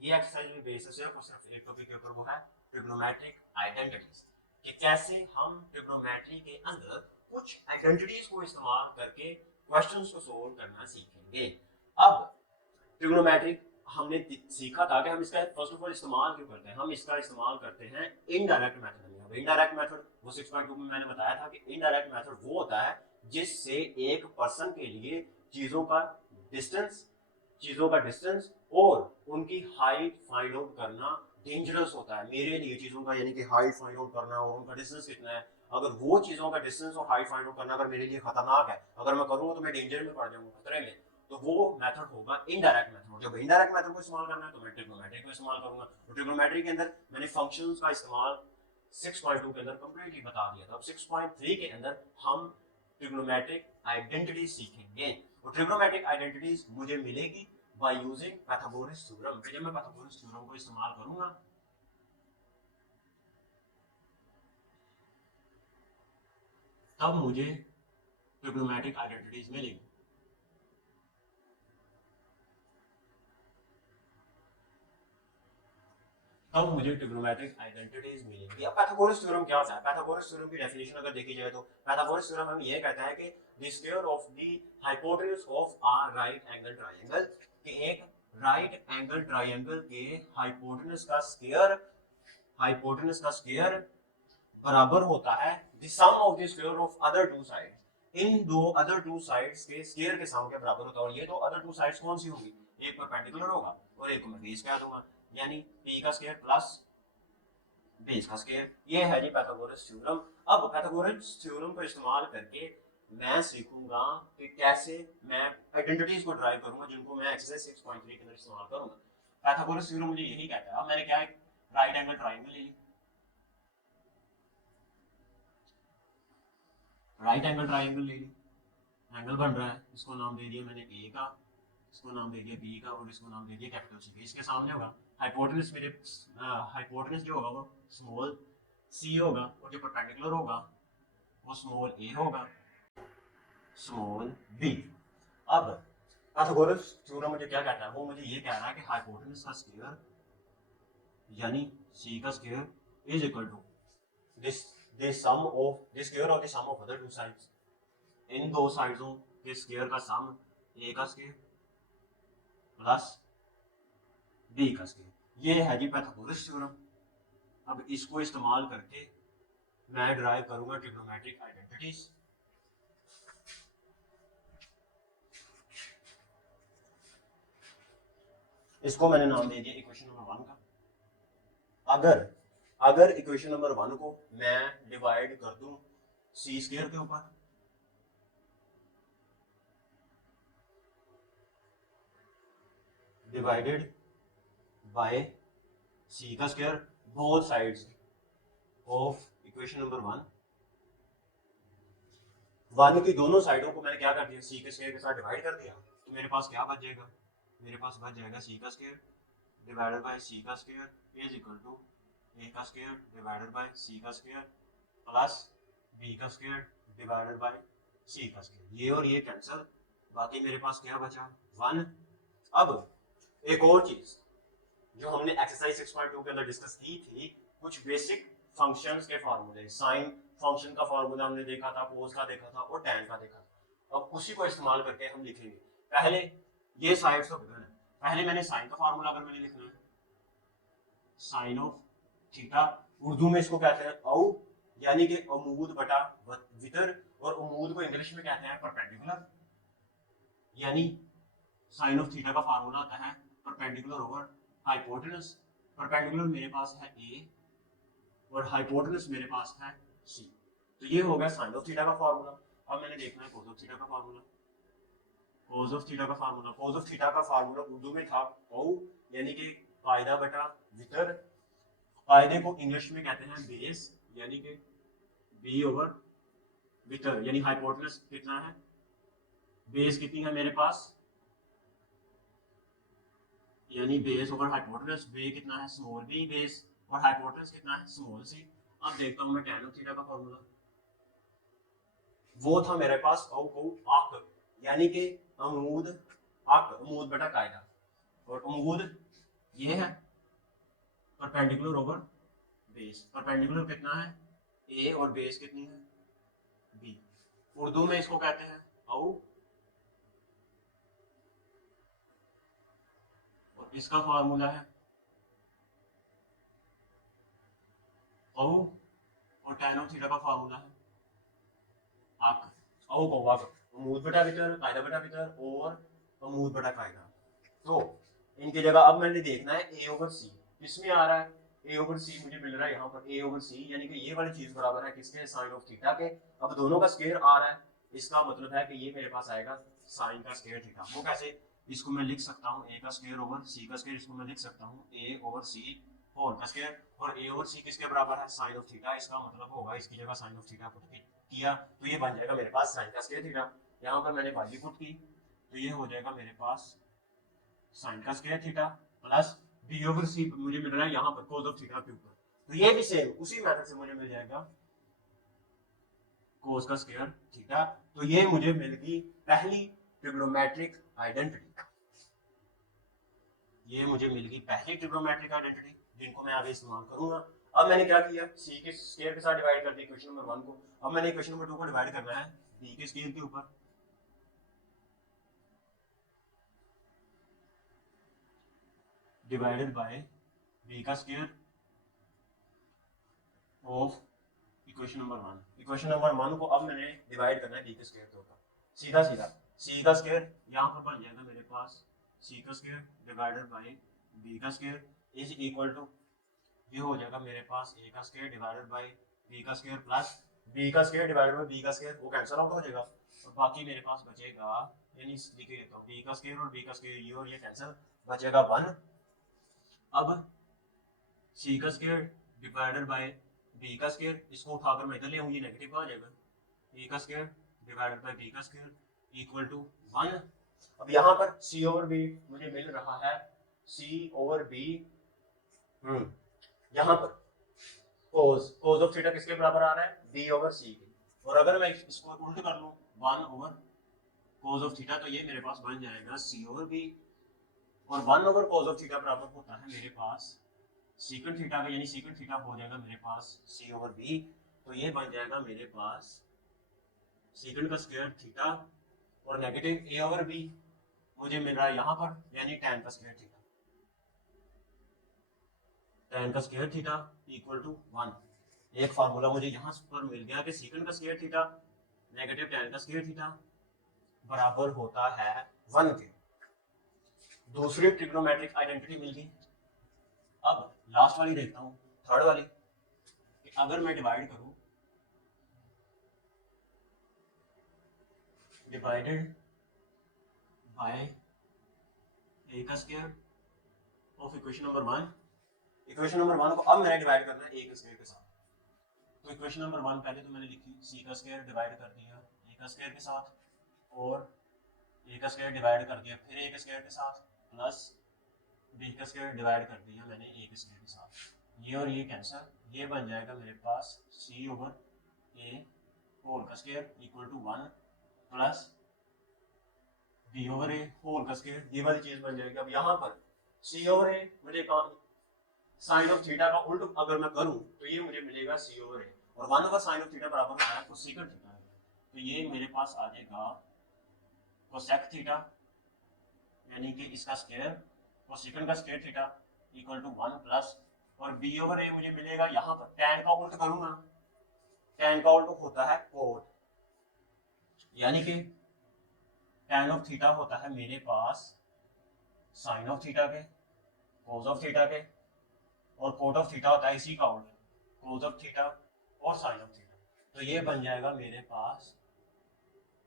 ये एक्सरसाइज में बेस है सिर्फ और सिर्फ एक टॉपिक के ऊपर, वो है ट्रिग्नोमेट्रिक आइडेंटिटीज, कि कैसे हम ट्रिग्नोमेट्री के अंदर कुछ आइडेंटिटीज को इस्तेमाल करके क्वेश्चंस को सोल्व करना सीखेंगे। अब ट्रिग्नोमेट्रिक हमने सीखा था कि हम इसका फर्स्ट ऑफ ऑल इस्तेमाल क्यों करते हैं। हम इसका इस्तेमाल करते हैं इनडायरेक्ट मेथड में। अब इनडायरेक्ट मेथड वो 6.2 में मैंने बताया था कि इनडायरेक्ट मेथड वो होता है जिससे एक पर्सन के लिए चीजों का डिस्टेंस और उनकी हाइट फाइंड आउट करना डेंजरस होता है मेरे लिए। चीजों का यानी कि हाइट फाइंड आउट करना और उनका डिस्टेंस कितना है, अगर वो चीजों का डिस्टेंस और हाइट फाइंड आउट करना अगर मेरे लिए खतरनाक है, अगर मैं करूंगा तो मैं डेंजर में पड़ जाऊंगा, खतरे में, तो वो मेथड होगा इनडायरेक्ट मेथड। जब इनडायरेक्ट मेथड को इस्तेमाल करना है तो मैं ट्रिग्नोमेट्री को इस्तेमाल करूंगा। तो ट्रिग्नोमेट्री के अंदर मैंने फंक्शंस का इस्तेमाल 6.2 के अंदर कंप्लीटली बता दिया था। अब 6.3 के अंदर हम ट्रिग्नोमेट्रिक आइडेंटिटी सीखेंगे। और ट्रिग्नोमेट्रिक आइडेंटिटीज मुझे मिलेगी बाय यूजिंग पाइथागोरस थ्योरम। जब मैं पाइथागोरस थ्योरम को इस्तेमाल करूंगा तब मुझे ट्रिग्नोमेट्रिक आइडेंटिटीज मिलेगी। तब मुझे ट्रिग्नोमेट्रिक आइडेंटिटीज मिलेंगी। अब पाइथागोरस थ्योरम क्या होता है? पाइथागोरस थ्योरम की डेफिनेशन अगर देखी जाए तो पाइथागोरस थ्योरम हमें यह कहता है कि the square of the hypotenuse of a right angle triangle, कि एक राइट एंगल ट्रायंगल के हाइपोटेन्यूज का स्क्वायर बराबर होता है the sum of the square of other two sides. इन दो अदर टू साइड्स के स्क्वायर के सम के बराबर होता है। और ये दो अदर टू साइड्स कौन सी होगी? एक परपेंडिकुलर होगा और एक को मैं बेस कह दूंगा, यानी p का स्क्वायर प्लस बेस का स्क्वायर। ये है जी पाइथागोरस थ्योरम। अब पाइथागोरस थ्योरम को इस्तेमाल करके मैं सीखूंगा कि कैसे मैं आइडेंटिटीज को ड्राइव करूंगा जिनको मैं एक्सरसाइज 6.3 के अंदर इस्तेमाल करूंगा। पाइथागोरस थ्योरम मुझे यही कहता है। अब मैंने क्या एक राइट एंगल ट्रायंगल ले ली, राइट एंगल ट्रायंगल ले ली, एंगल बन रहा है, इसको नाम दे दिया मैंने ए का, इसको नाम दे दिया बी का और इसको नाम दे दिया कैपिटल सी। इसके सामने होगा हाइपोटेनस, मेरे हाइपोटेनस जो होगा वो स्मॉल सी होगा और जो परपेंडिकुलर होगा वो स्मॉल ए होगा, स्मॉल बी। अब पाइथागोरस थ्योरम मुझे क्या कहता है? वो मुझे ये कह रहा है कि हाइपोटेनस का स्क्वायर यानी सी का square is equal to this this sum of this square of the sum of other two sides. इन दो साइड्सों के स्क्वायर का सम ए का स्क्वायर प्लस बी का स्क्वायर। ये है जी पाइथागोरस थ्योरम। अब इसको इस्तेमाल करके मैं ड्राइव करूंगा ट्रिग्नोमेट्रिक आइडेंटिटीज। इसको मैंने नाम दे दिया इक्वेशन नंबर 1 का। अगर अगर इक्वेशन नंबर 1 को मैं डिवाइड कर दूं सी स्क्वायर के ऊपर, डिवाइडेड बाय सी का square both sides of equation number 1 की दोनों साइडों को मैंने क्या कर दिया? सी के स्क्वायर के साथ डिवाइड कर दिया। तो मेरे पास क्या बच जाएगा? मेरे पास बच जाएगा सी का स्क्वायर डिवाइडेड बाय सी का स्क्वायर इज इक्वल टू ए का स्क्वायर डिवाइडेड बाय सी का स्क्वायर प्लस बी का स्क्वायर डिवाइडेड बाय सी का स्क्वायर। ये और ये कैंसिल, बाकी मेरे पास क्या बचा? 1। अब एक और चीज जो हमने एक्सरसाइज 6.2 के अंदर डिस्कस की थी, कुछ बेसिक फंक्शंस के फार्मूले, साइन फंक्शन का फार्मूला हमने देखा था, कोस का देखा था और टैन का देखा था। अब उसी को इस्तेमाल करके हम लिखेंगे। पहले ये साइड्स को है, पहले मैंने साइन का फार्मूला अगर मैंने लिखना है, साइन ऑफ थीटा, उर्दू में इसको कहते हैं औ, यानी कि अमूद बटा वितर, और अमूद को इंग्लिश में कहते हैं परपेंडिकुलर। यानी साइन ऑफ थीटा का फार्मूला आता है परपेंडिकुलर ओवर हाइपोटेनस। परपेंडिकुलर मेरे पास है ए और हाइपोटेनस मेरे पास है सी। तो ये हो गया साइन ऑफ थीटा का फार्मूला। अब मैंने देखना है कोस ऑफ थीटा का फार्मूला। कोस ऑफ थीटा का फार्मूला, कोस ऑफ थीटा का फार्मूला उर्दू में था औ, यानी कि कायदा बटा वितर। कायदे को इंग्लिश में कहते हैं बेस, यानी कि बी ओवर वितर, यानी हाइपोटेनस कितना है, बेस कितनी है मेरे पास, यानी बेस ओवर हाइपोटेनस, बी कितना है स्मॉल बी बेस, और हाइपोटेनस कितना है स्मॉल सी। अब देखता हूं मैं टैन ऑफ थीटा का फार्मूला। वो था मेरे पास औ को आक, यानी कि अमूद आक, अमूद बटा कायदा, और अमूद ये है परपेंडिकुलर ओवर बेस। परपेंडिकुलर कितना है ए और बेस कितनी है बी। उर्दू में इसको कहते हैं औ, और इसका फार्मूला है औ, और tan ऑफ थीटा का फार्मूला है आक। औ को वाक मूल बटा वितर कायदा बटा वितर और मूल बटा कायदा। तो इनकी जगह अब मैंने देखना है a ओवर c किसमें आ रहा है। a ओवर c मुझे मिल रहा है यहाँ पर a ओवर c, यानी कि ये वाली चीज बराबर है किसके साइन ऑफ थीटा के। अब दोनों का स्क्वायर आ रहा है, इसका मतलब है कि ये मेरे पास आएगा साइन का स्क्वायर थीटा। वो कैसे, इसको मैं लिख सकता हूँ a का स्क्वायर ओवर c का स्क्वायर, इसको मैं लिख सकता हूँ a ओवर c होल का स्क्वायर, और a ओवर c किसके बराबर है साइन ऑफ थीटा। इसका मतलब होगा इसकी जगह साइन ऑफ थीटा पुट किया तो ये बन जाएगा मेरे पास साइन का स्क्वायर थीटा। यहाँ पर मैंने वैल्यू पुट की तो ये हो जाएगा मेरे पास साइन का square theta plus b over c मुझे मिल रहा है यहाँ पर cos ऑफ थीटा के ऊपर। तो ये भी सेम उसी मेथड से मुझे मिल जाएगा cos का स्क्वायर थीटा। तो ये मुझे मिल गई पहली ट्रिग्नोमेट्रिक आइडेंटिटी। ये मुझे मिल गई पहली ट्रिग्नोमेट्रिक आइडेंटिटी जिनको मैं आगे इस्तेमाल करूंगा। अब मैंने क्या किया, c के स्क्वायर के साथ डिवाइड कर दिया इक्वेशन नंबर 1 को। अब मैंने इक्वेशन नंबर 2 को डिवाइड करना है b के स्क्वायर के ऊपर। डिवाइडेड बाय b का square of equation number 1। Equation number 1 को अब मैंने डिवाइड करना है b के स्क्वायर के ऊपर। सीधा सीधा c का स्क्वायर यहाँ पर बन जाएगा मेरे पास c का स्क्वायर डिवाइडेड बाय b का स्क्वायर इज इक्वल टू, ये हो जाएगा मेरे पास a का स्क्वायर डिवाइडेड बाय b का स्क्वायर प्लस b का स्क्वायर डिवाइडेड बाय b का स्क्वायर, वो कैंसिल आउट हो जाएगा और बाकी मेरे पास बचेगा, यानी लिख देता हूँ b का स्क्वायर और b का स्क्वायर, ये और ये कैंसिल, बचेगा 1। अब c का स्क्वायर डिवाइडेड बाय b का स्क्वायर, इसको उठाकर मैं इधर ले आऊँ, ये नेगेटिव आ जाएगा। a का स्क्वायर डिवाइडेड बाय b का स्क्वायर इक्वल टू 1। अब यहाँ पर c ओवर b मुझे मिल रहा है c ओवर b, यहाँ पर cos ऑफ थीटा किसके बराबर आ रहा है b ओवर c के। और अगर मैं इसको उल्ट कर लूँ 1 ओवर cos ऑफ थीटा, तो ये मेरे पास बन जाएगा c ओवर b, और 1 ओवर cos ऑफ थीटा बराबर होता है मेरे पास सीकेंट थीटा का, यानी सीकेंट थीटा हो जाएगा मेरे पास c ओवर b। तो ये बन जाएगा मेरे पास सीकेंट का स्क्वायर थीटा, और नेगेटिव a ओवर b मुझे मिल रहा है यहाँ पर, यानी tan का स्क्वायर थीटा। tan का स्क्वायर थीटा इक्वल टू 1। एक फार्मूला मुझे यहाँ पर मिल गया कि सीकेंट का स्क्वायर थीटा नेगेटिव tan का स्क्वायर थीटा बराबर होता है 1 के। दूसरी ट्रिग्नोमेट्रिक आइडेंटिटी मिल गई। अब लास्ट वाली देखता हूँ, थर्ड वाली, कि अगर मैं डिवाइड करूं डिवाइडेड बाय a का square of equation number 1। Equation number 1 को अब मैंने डिवाइड करना है a के स्क्वायर के साथ। तो इक्वेशन नंबर 1 पहले तो मैंने लिखी c का स्क्वायर डिवाइड कर दिया a का स्क्वायर के साथ, और a का स्क्वायर डिवाइड कर दिया फिर a के स्क्वायर के साथ, प्लस b का स्क्वायर डिवाइड कर दिया मैंने a के स्क्वायर के साथ। ये और ये कैंसिल, ये बन जाएगा मेरे पास c ओवर a होल का square equal to 1 plus b over a whole का स्क्वायर, ये वाली चीज बन जाएगी। अब यहाँ पर c ओवर a मुझे साइन ऑफ थीटा का उल्ट अगर मैं करूं तो ये मुझे मिलेगा c ओवर a, और 1 ओवर साइन ऑफ थीटा बराबर होता है कोसेक थीटा। तो ये मेरे पास आ जाएगा कोसेक थीटा, यानी कि इसका स्क्वायर कोसेक का square theta equal to 1 plus, और b ओवर a मुझे मिलेगा यहाँ पर, tan का उल्ट करूंगा, tan का उल्ट होता है कोट, यानी कि tan ऑफ थीटा होता है मेरे पास साइन ऑफ थीटा के, cos ऑफ थीटा के, और कोट ऑफ थीटा होता है इसी का उल्ट, cos ऑफ थीटा और साइन ऑफ थीटा। तो ये बन जाएगा मेरे पास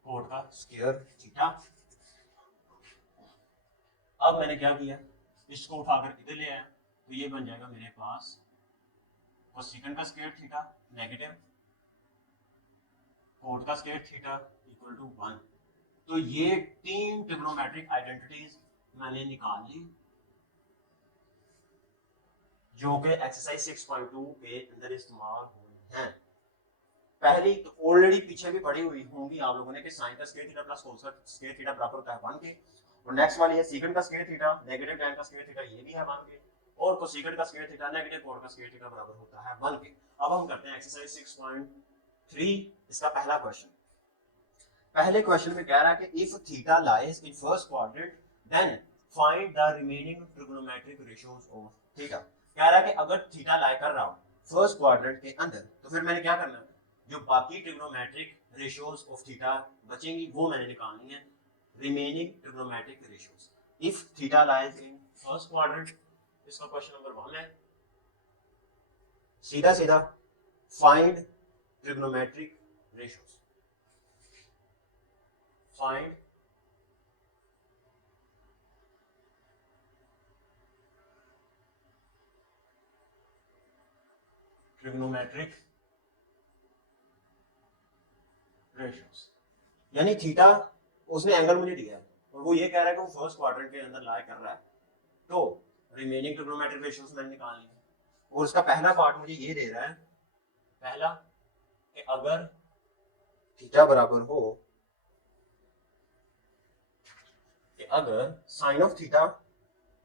कोट का स्क्वायर थीटा। अब मैंने क्या किया, इसको उठाकर इधर ले आया, तो ये बन जाएगा मेरे पास कोसेक का स्क्वायर थीटा नेगेटिव कोट का स्क्वायर थीटा इक्वल टू 1। तो ये 3 ट्रिग्नोमेट्रिक आइडेंटिटीज मैंने निकाल ली, जो कि एक्सरसाइज 6.2 के अंदर इस्तेमाल हुई हैं। पहली तो ऑलरेडी पीछे भी पढ़ी हुई होंगी आप लोगों ने कि साइन का स्क्वायर थीटा प्लस कोस का स्क्वायर थीटा बराबर होता है 1 के, और नेक्स्ट वाली है सीकेंट का स्क्वायर थीटा नेगेटिव tan का स्क्वायर थीटा, ये भी है 1 के, और कोसेकेंट का स्क्वायर थीटा नेगेटिव cot का स्क्वायर थीटा बराबर होता है 1 के। अब हम करते हैं एक्सरसाइज 6.3, इसका पहला क्वेश्चन। पहले क्वेश्चन में कह रहा है कि if theta lies in first quadrant then find the remaining trigonometric ratios of theta. कह रहा है कि अगर थीटा लाई कर रहा हो फर्स्ट क्वाड्रेंट के अंदर, तो फिर मैंने क्या करना है, जो बाकी ट्रिग्नोमेट्रिक रेशियोज ऑफ थीटा बचेंगी वो मैंने निकालनी है, remaining trigonometric ratios if theta lies in first quadrant. इसका क्वेश्चन नंबर 1 है, सीधा सीधा find trigonometric ratios, find trigonometric ratios. यानी थीटा उसने एंगल मुझे दिया है और वो ये कह रहा है कि वो फर्स्ट क्वाड्रेंट के अंदर लाई कर रहा है, तो रिमेनिंग ट्रिग्नोमेट्रिक रेशियोज मैंने निकालनी है। और उसका पहला पार्ट मुझे ये दे रहा है, पहला कि अगर थीटा बराबर हो, कि अगर साइन ऑफ थीटा,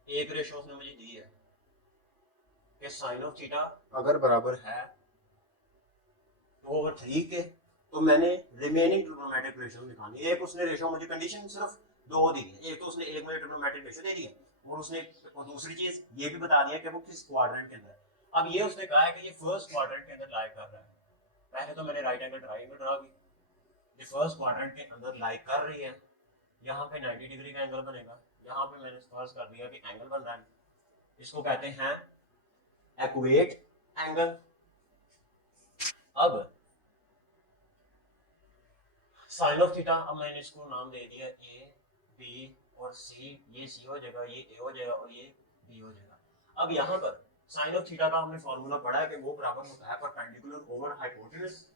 एक रेशियो उसने मुझे दी है कि साइन ऑफ थीटा अगर बराबर है 2/3 के, तो मैंने रिमेनिंग ट्रिग्नोमेट्रिक रेशियो निकालनी है। एक उसने रेशियो मुझे कंडीशन सिर्फ 2 दी है, एक तो उसने एक मुझे ट्रिग्नोमेट्रिक रेशियो दे दिया और उसने और दूसरी चीज ये भी बता दिया कि वो किस क्वाड्रेंट के अंदर। अब ये उसने कहा है कि ये फर्स्ट क्वाड्रेंट के अंदर लाई कर रहा है। पहले तो मैंने राइट एंगल ट्रायंगल ड्रा की, ये फर्स्ट क्वाड्रेंट के अंदर लाई कर रही है, यहाँ पे 90 डिग्री का एंगल बनेगा, यहाँ पे मैंने फर्स्ट कर दिया कि एंगल बन रहा है, इसको कहते हैं एक्वेट एंगल। अब साइन ऑफ थीटा, अब मैंने इसको नाम दे दिया ए बी और सी, ये सी हो जाएगा, ये ए हो जाएगा और ये बी हो जाएगा। अब यहाँ पर साइन ऑफ थीटा का हमने फॉर्मूला पढ़ा है कि वो बराबर होता है परपेंडिकुलर ओवर हाइपोटेनस।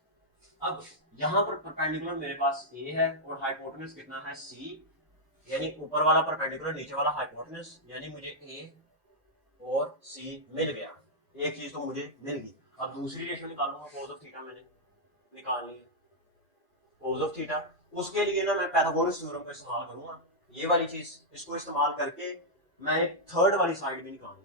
अब यहाँ पर परपेंडिकुलर मेरे पास ए है और हाइपोटेनस कितना है सी, यानी ऊपर वाला परपेंडिकुलर नीचे वाला हाइपोटेनस, यानी मुझे ए और सी मिल गया, एक चीज तो मुझे मिल गई। अब दूसरी रेशियो निकालूंगा, cos ऑफ थीटा मैंने निकालनी है, cos ऑफ थीटा, उसके लिए ना मैं पाइथागोरस थ्योरम का इस्तेमाल करूंगा, ये वाली चीज, इसको इस्तेमाल करके मैं थर्ड वाली साइड भी निकालूंगा।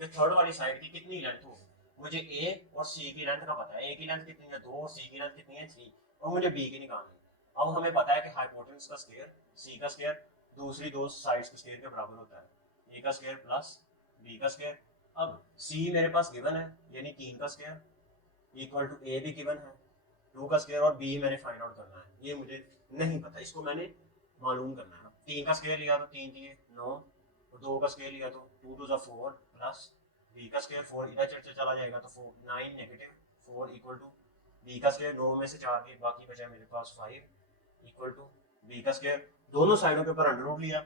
तो थर्ड वाली साइड की कितनी लेंथ होगी, मुझे ए और सी की लेंथ का पता है, ए की लेंथ कितनी है 2 और सी की लेंथ कितनी है 3, और मुझे बी की निकालनी है। अब हमें पता है कि हाइपोटेनस का स्क्वायर सी का स्क्वायर दूसरी दो साइड्स के स्क्वायर के बराबर होता है, ए का स्क्वायर प्लस बी का स्क्वायर। अब सी मेरे पास गिवन है, यानी 3 का स्क्वायर इक्वल टू ए भी गिवन है 2 का स्क्वायर, और बी मैंने फाइंड आउट करना है, ये मुझे नहीं पता, इसको मैंने मालूम करना है। 3 का स्क्वायर लिया तो 3 दिए 9, और 2 का स्क्वायर लिया तो 2 2 4 प्लस बी का स्क्वायर 4, इधर चला जाएगा तो 4 9 नेगेटिव 4 इक्वल टू बी का स्क्वायर, 9 में से 4 गए बाकी बचा मेरे पास 5 इक्वल टू बी का स्क्वायर। दोनों साइडों के ऊपर अंडर रूट लिया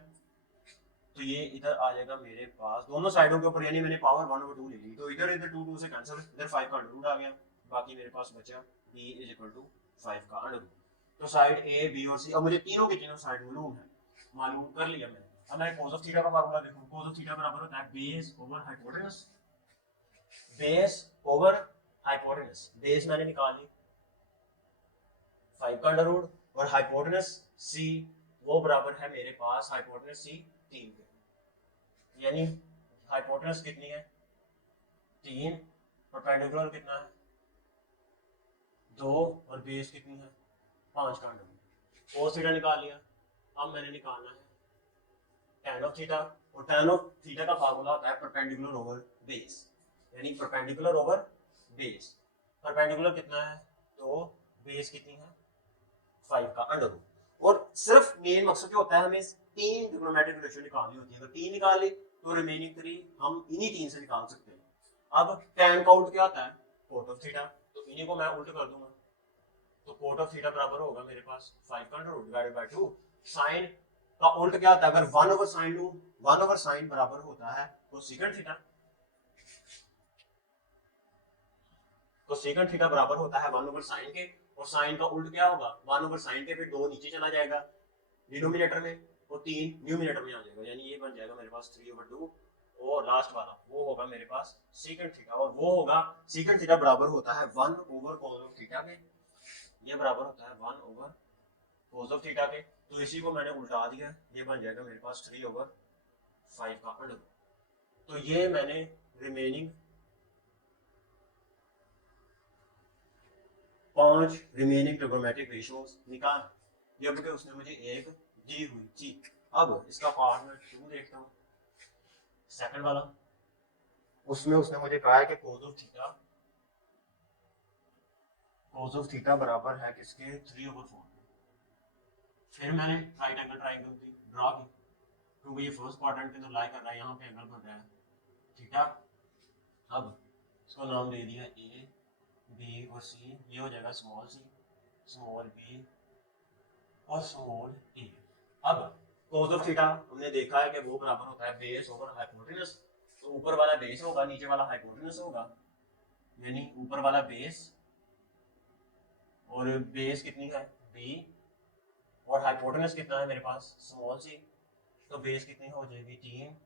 तो ये इधर आ जाएगा मेरे पास, दोनों साइडों के ऊपर, यानी मैंने पावर 1/2 ले ली, तो इधर इधर 2 2 से कैंसिल, इधर 5 का अंडर रूट आ गया, बाकी मेरे पास बचा b इज इक्वल टू 5 का अंडर रूट। तो साइड ए बी और सी, अब मुझे तीनों की तीनों साइड मालूम कर लिया मैंने। अब मैं cos ऑफ थीटा का फार्मूला देखूं, cos ऑफ थीटा बराबर होता है base over hypotenuse, base over hypotenuse, base मैंने निकाल ली 5 का अंडर रूट, और हाइपोटेनस सी वो बराबर है मेरे पास हाइपोटेनस सी 3 के, यानी हाइपोटेनस कितनी है 3, परपेंडिकुलर कितना है 2, और बेस कितनी है 5 का अंडर रूट। cos थीटा निकाल लिया, अब मैंने निकालना है tan ऑफ थीटा, और tan ऑफ थीटा का फार्मूला होता है परपेंडिकुलर ओवर बेस, यानी परपेंडिकुलर ओवर बेस, परपेंडिकुलर कितना है तो बेस कितनी है 5 का अंडर रूट। और सिर्फ मेन मकसद क्या होता है, हमें 3 ट्रिग्नोमेट्रिक रेशियो निकालनी होती है, अगर 3 निकाल ले तो रिमेनिंग 3 हम इन्हीं 3 से निकाल सकते हैं। अब tan का उल्ट क्या होता है cot ऑफ थीटा, तो इन्हीं को मैं उल्ट कर दूंगा, तो cot ऑफ थीटा बराबर होगा मेरे पास 5 का under root divided by 2। Sine का उल्ट क्या होता है, अगर 1 ओवर साइन लूं, 1 ओवर साइन बराबर होता है कोसेकेंट थीटा, कोसेकेंट थीटा बराबर होता है 1 ओवर साइन के, और साइन का उल्ट क्या होगा 1 ओवर साइन के, फिर 2 नीचे चला जाएगा डिनोमिनेटर में और 3 न्यूमिनेटर में आ जाएगा, यानी ये बन जाएगा मेरे पास 3/2, और लास्ट वाला वो होगा मेरे पास सेकंड थीटा, और वो होगा सेकंड थीटा बराबर होता है 1 ओवर cos ऑफ थीटा के, ये बराबर होता है 1 ओवर कोस ऑफ थीटा के। तो इसी को मैंने उल्टा दिया, ये बन जाएगा मेरे पास 3/5 का अंडर। तो ये मैंने रिमेनिंग 5 रिमेनिंग ट्रिग्नोमेट्रिक रेशियोज निकाल, जबकि उसने मुझे एक दी हुई थी। अब इसका पार्ट मैं 2 देखता हूँ, सेकंड वाला। उसमें उसने मुझे कहा है कि कोस ऑफ थीटा बराबर है किसके, 3/4। फिर मैंने राइट एंगल ट्राइंगल की ड्रा की, क्योंकि ये फर्स्ट क्वाड्रेंट के अंदर लाई कर रहा है, यहाँ पे एंगल बन रहा है थीटा। अब इसको नाम दे दिया ए, बी और सी। ये हो जाएगा स्मॉल सी, स्मॉल बी और स्मॉल ए। अब कोस ऑफ थीटा हमने देखा है कि वो बराबर होता है बेस ओवर हाइपोटेनस। तो ऊपर वाला बेस होगा, नीचे वाला हाइपोटेनस होगा, यानी ऊपर वाला बेस और बेस कितनी है बी, और हाइपोटेनस कितना है मेरे पास स्मॉल सी। तो बेस कितनी हो जाएगी 3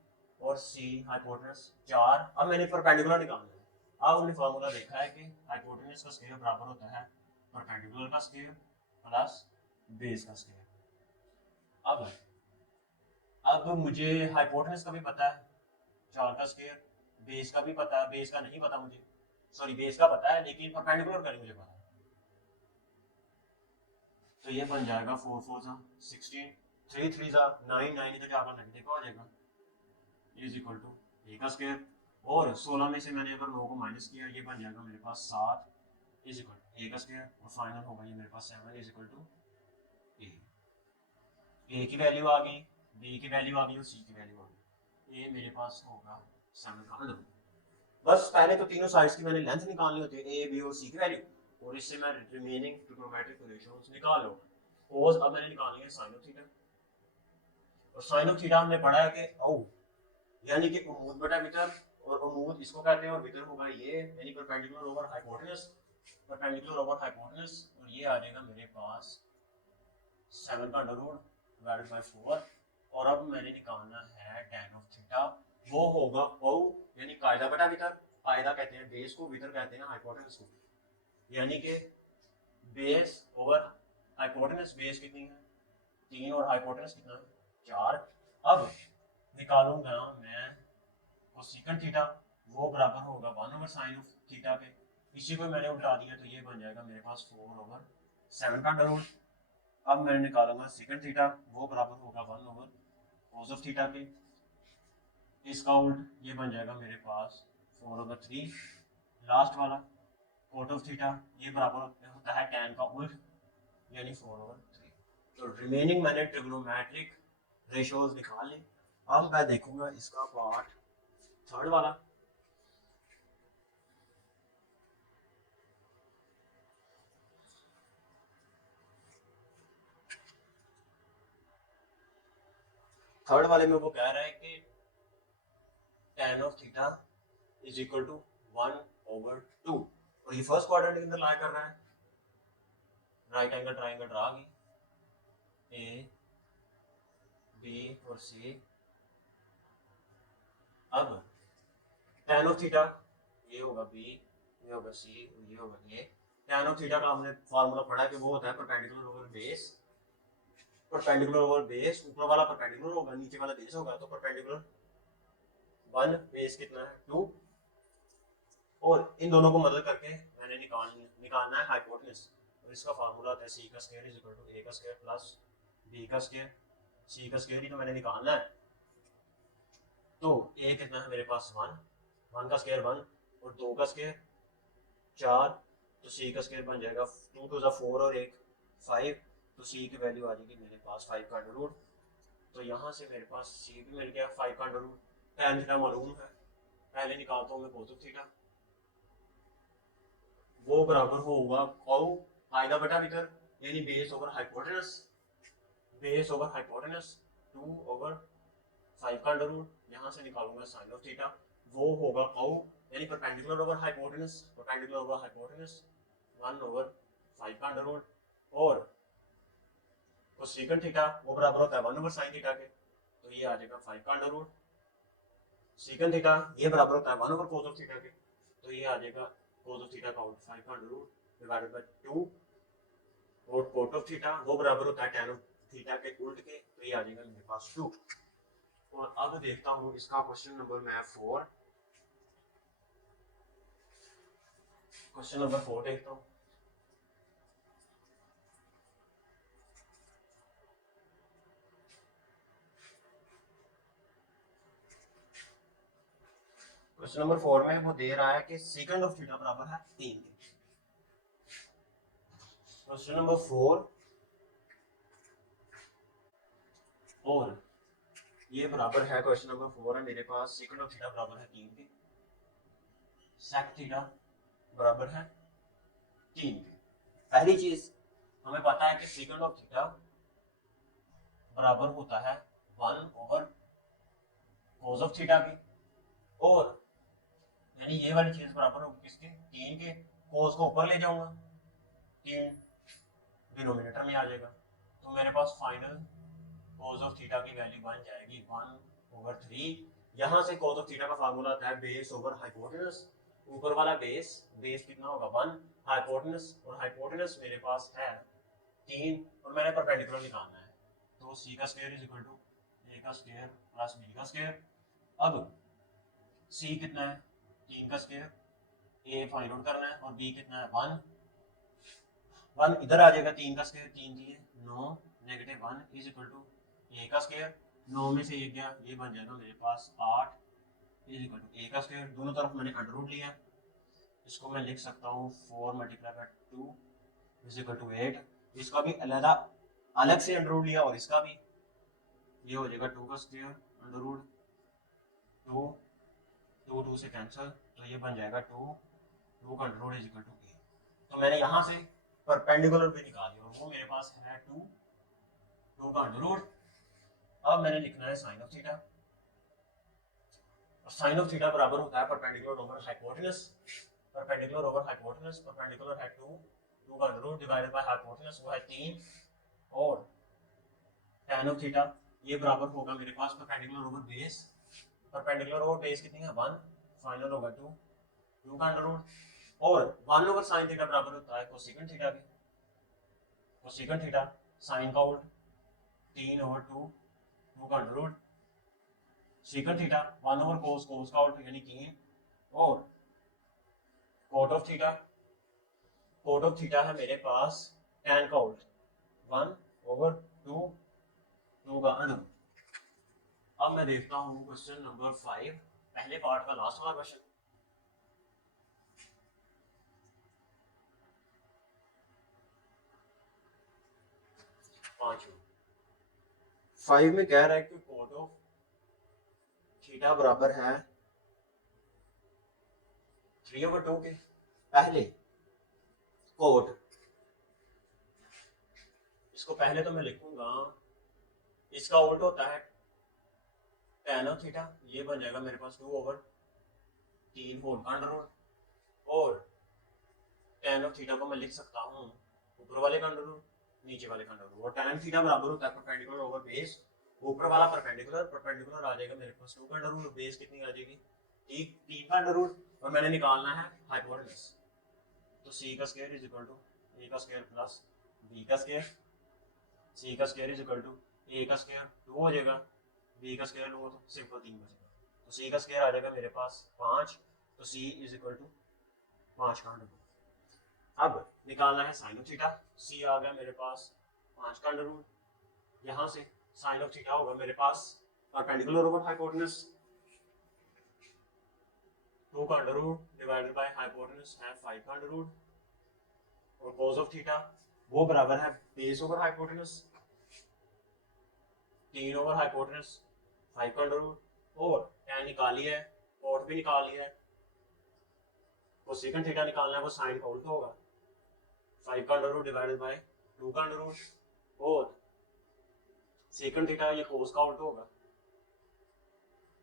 और सी हाइपोटेनस 4। अब मैंने परपेंडिकुलर निकालना है। अब हमने फार्मूला देखा है कि हाइपोटेनस का स्क्वायर बराबर होता है परपेंडिकुलर का स्क्वायर प्लस बेस का स्क्वायर। अब मुझे हाइपोटेनस का भी पता है 4 का स्क्वायर, बेस का भी पता है, बेस का नहीं पता मुझे, सॉरी बेस का पता है लेकिन परपेंडिकुलर का नहीं मुझे पता। तो ये बन जाएगा 4 4 जा 16, 3 3 जा 9, 9 तो 4 का नेगेटिव हो जाएगा, इज इक्वल टू ए का स्क्वायर। और 16 में से मैंने अगर 9 को माइनस किया, ये बन जाएगा मेरे पास 7 इज इक्वल टू ए का स्क्वायर। और फाइनल होगा ये मेरे पास 7 इज इक्वल टू ए की वैल्यू आ गई, बी की वैल्यू आ गई और सी की वैल्यू आ गई। ये मेरे पास होगा 7 का अंडर। बस पहले तो तीनों साइड्स की मैंने लेंथ निकालनी होती है, ए बी और सी की वैल्यू, और इससे मैं रिमेनिंग ट्रिग्नोमेट्रिक रेशियोज निकाल लूँ। कोस अब मैंने निकालनी है साइन ऑफ थीटा। और साइन ऑफ थीटा हमने पढ़ा है कि औ यानी कि उम्मूद बटा वितर, और उम्मूद इसको कहते हैं और वितर होगा ये, यानी perpendicular over hypotenuse, perpendicular over hypotenuse. और ये आ जाएगा मेरे पास 7 का अंडर रूट डिवाइडेड बाय 4। और अब मैंने निकालना है tan ऑफ थीटा, वो होगा औ यानी कायदा बटा वितर। कायदा कहते हैं बेस को, वितर कहते हैं हाइपोटेनस को, यानी कि बेस ओवर हाइपोटेनस। बेस कितनी है 3 और हाइपोटेनस कितना है 4। अब निकालूंगा मैं कोसेकंड थीटा, वो बराबर होगा 1/sin ऑफ थीटा के। इसी को मैंने उल्टा दिया तो ये बन जाएगा मेरे पास 4/7 का अंडर रूट। अब मैंने निकालूंगा सेकंड थीटा, वो बराबर होगा 1/cos ऑफ थीटा के। इसका उल्ट ये बन जाएगा मेरे पास 4/3। लास्ट वाला कोट ऑफ थीटा, ये बराबर होता है tan का उल्ट, यानी 4/3। तो रिमेनिंग मैंने ट्रिग्नोमेट्रिक रेशियोज निकाल ली। अब मैं देखूंगा इसका पार्ट थर्ड वाला। थर्ड वाले में वो कह रहा है कि tan of theta is equal to 1/2, और ये फर्स्ट क्वाड्रेंट के अंदर लाई कर रहा है। राइट एंगल ट्राइंगल ड्रा की, ए बी और सी। अब tan ऑफ थीटा ये होगा बी, ये होगा सी, ये होगा ए। tan ऑफ थीटा का हमने फार्मूला पढ़ा कि वो होता है perpendicular over base. Perpendicular over base, ऊपर वाला परपेंडिकुलर होगा, नीचे वाला बेस होगा, तो परपेंडिकुलर 1, बेस कितना है 2। और इन दोनों को मदद करके मैंने निकालना है हाइपोटेनस। और इसका फार्मूला होता है सी का स्क्वायर इज इक्वल टू ए का स्क्वायर प्लस बी का स्क्वायर। सी का स्क्वायर ही तो मैंने निकालना है, तो ए कितना है मेरे पास 1, 1 का स्क्वायर 1 और 2 का स्क्वायर 4। तो सी का स्क्वायर बन जाएगा 2 2 4 और 1 5। तो सी की वैल्यू आ जाएगी मेरे पास 5 का अंडर रूट। तो यहाँ से मेरे पास सी भी मिल गया 5 का अंडर रूट। tan थीटा मालूम है, पहले निकालता हूँ मैं cos थीटा, वो बराबर होगा औ कायदा बटा वितर, यानी base over hypotenuse, base over hypotenuse 2/5 का अंडर रूट। यहाँ से निकालूंगा साइन ऑफ थीटा, वो होगा औ यानी perpendicular over hypotenuse, perpendicular over hypotenuse 1/5 का अंडर रूट। और कोसेकंड थीटा वो बराबर होता है 1/sin थीटा के, तो ये आ जाएगा 5 का अंडर रूट। सेकंड थीटा ये बराबर होता है 1/cos ऑफ थीटा के, तो ये आ जाएगा cos ऑफ थीटा का 5 का अंडर रूट डिवाइडेड बाय 2। और कोट ऑफ थीटा वो बराबर होता है tan ऑफ थीटा के उल्ट के, तो ये आ जाएगा मेरे पास 2। और अब देखता हूँ इसका क्वेश्चन नंबर मैं 4, क्वेश्चन नंबर 4 देखता हूँ। क्वेश्चन नंबर 4 में वो दे रहा है कि सेकंड ऑफ थीटा बराबर है 3 के। क्वेश्चन नंबर 4 और ये बराबर है, क्वेश्चन नंबर 4 है मेरे पास, सेकंड ऑफ थीटा बराबर है 3 के, सेक थीटा बराबर है 3 के। पहली चीज हमें पता है कि सेकंड ऑफ थीटा बराबर होता है 1/cos ऑफ थीटा के, और यानी ये वाली चीज बराबर होगी किसके, 3 के। कोस को ऊपर ले जाऊंगा, 3 डिनोमिनेटर में आ जाएगा, तो मेरे पास फाइनल cos ऑफ थीटा की वैल्यू बन जाएगी 1/3। यहाँ से cos ऑफ थीटा का फार्मूला आता है बेस ओवर हाइपोटेनस, ऊपर वाला बेस कितना होगा 1, हाइपोटेनस, और हाइपोटेनस मेरे पास है 3, और मैंने परपेंडिकुलर निकालना है, तो c का square is equal to a का स्क्वायर प्लस b का स्क्वायर। अब c कितना है 3 का स्क्वायर, a फाइंड आउट करना है, और b कितना है 1 इधर आ जाएगा, 3 का स्क्वायर 3 दिए 9 negative 1 is equal to a का स्क्वायर, 9 में से 1 गया, ये बन जाएगा मेरे पास 8 इज इक्वल टू a का स्क्वायर। दोनों तरफ मैंने अंडर रूट लिया, इसको मैं लिख सकता हूँ 4 multiply by 2 is equal to 8। इसका भी अलग से अंडर रूट लिया, और इसका भी, ये हो जाएगा 2 का स्क्वायर अंडर रूट 2, 2 से कैंसिल, तो ये बन जाएगा 2 का under root is equal to a। तो मैंने यहाँ से परपेंडिकुलर भी निकाल लिया, और वो मेरे पास है 2 का अंडर रूट। अब मैंने लिखना है साइन ऑफ थीटा, और साइन ऑफ थीटा बराबर होता है perpendicular over hypotenuse, perpendicular over hypotenuse, perpendicular है 2 का under root divided by hypotenuse वो है 3, और tan ऑफ थीटा ये बराबर होगा मेरे पास perpendicular over base, perpendicular over base कितनी है 1, फाइनल होगा 2 का अंडर रूट, और 1 ओवर साइन थीटा बराबर होता है कोसेकेंट थीटा के, कोसेकेंट थीटा साइन का उल्ट 3 ओवर 2 का under root, secant theta 1 over cos का उल्ट यानी 3, और कोट ऑफ थीटा है मेरे पास tan का उल्ट 1 ओवर 2 का अंडर रूट। अब मैं देखता हूँ क्वेश्चन नंबर 5, पहले पार्ट का लास्ट वाला क्वेश्चन। फाइव में कह रहा है कि कोट ऑफ थीटा बराबर है 3/2 के। पहले कोट, इसको पहले तो मैं लिखूंगा, इसका उल्ट होता है tan ऑफ थीटा, ये बन जाएगा मेरे पास 2/3 होल का अंडर रूट, और tan ऑफ थीटा को मैं लिख सकता हूँ ऊपर वाले का अंडर रूट नीचे वाले का अंडर रूट, और tan थीटा बराबर होता है परपेंडिकुलर ओवर बेस, ऊपर वाला परपेंडिकुलर आ जाएगा मेरे पास 2 का अंडर रूट, बेस कितनी आ जाएगी 3 का अंडर रूट, और मैंने निकालना है हाइपोटेनस, तो c का square is equal to a का स्क्वायर प्लस b का स्क्वायर, c का square is equal to a का स्क्वायर 2 हो जाएगा, b का स्क्वायर लो तो सिंपल 3 बचेगा, तो c का स्क्वायर आ जाएगा मेरे पास 5, तो c इज इक्वल टू 5 का अंडर रूट। अब निकालना है साइन ऑफ थीटा, c आ गया मेरे पास 5 का अंडर रूट, यहाँ से साइन ऑफ थीटा होगा मेरे पास परपेंडिकुलर ओवर हाइपोटेनस 2 का under root divided by hypotenuse है 5 का अंडर रूट, और cos ऑफ थीटा वो बराबर है base over hypotenuse 3 over hypotenuse 5 का अंडर रूट, और tan निकाल लिया है, कोट भी निकाल लिया है, कोसेकेंट थीटा निकालना है, वो साइन का उल्टा होगा 5 का अंडर रूट डिवाइडेड बाय 2 का अंडर रूट, और सेकंड थीटा ये कोस का उल्टा होगा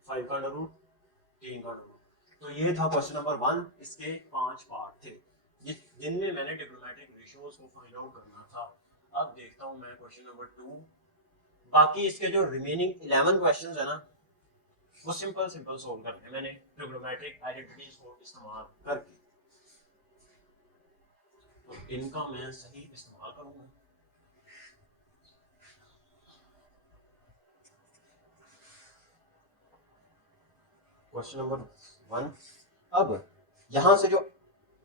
5 का अंडर रूट 3 का अंडर रूट। तो ये था क्वेश्चन नंबर 1, इसके 5 पार्ट थे जिनमें मैंने ट्रिग्नोमेट्रिक रेशियोज को फाइंड आउट करना था। अब देखता हूं मैं क्वेश्चन नंबर 2, बाकी इसके जो रिमेनिंग 11 क्वेश्चंस है ना वो सिंपल सोल्व करने हैं मैंने ट्रिग्नोमेट्रिक आइडेंटिटीज को इस्तेमाल करके, तो इनका मैं सही इस्तेमाल करूंगा। Question number 1। अब यहाँ से जो